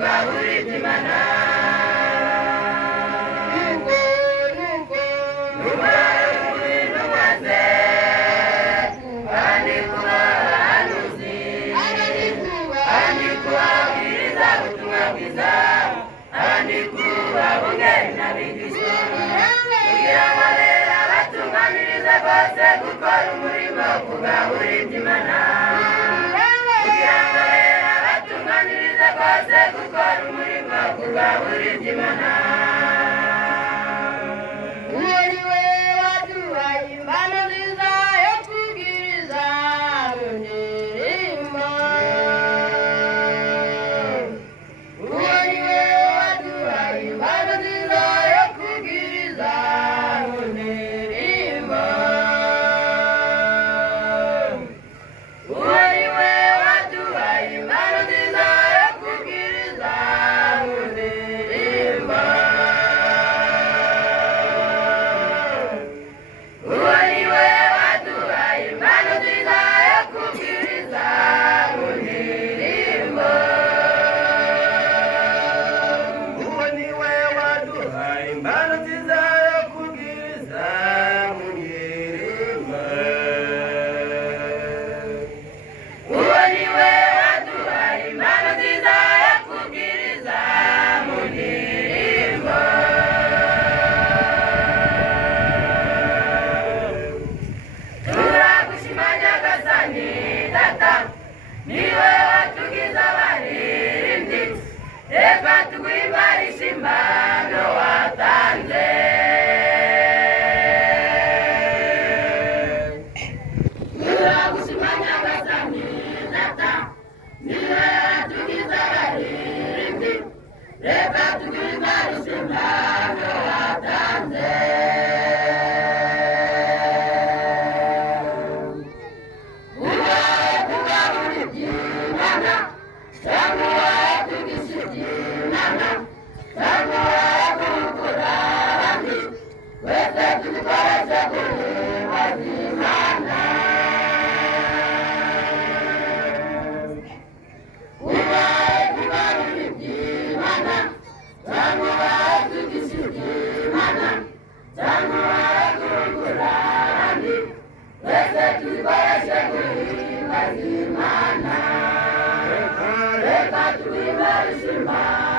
kugaburira iby'Imana. Gukora umurimo kugaburira iby'Imana, kugira ngo rero abatunganiriza rwose gukora umurimo kugaburira iby'Imana. Uwo ni we waduhaye impano nziza yo kubwiriza mu ndirimbo. Uwo ni we waduhaye impano nziza yo kubwiriza mu ndirimbo. Niwe watugize abaririmbyi, reka tuguhimbarishe impano watanze. Turagushima Nyagasani Data, niwe watugize abaririmbyi, reka tuguhimbarishe impano watanze. Reka tuguhimbarishe Imana.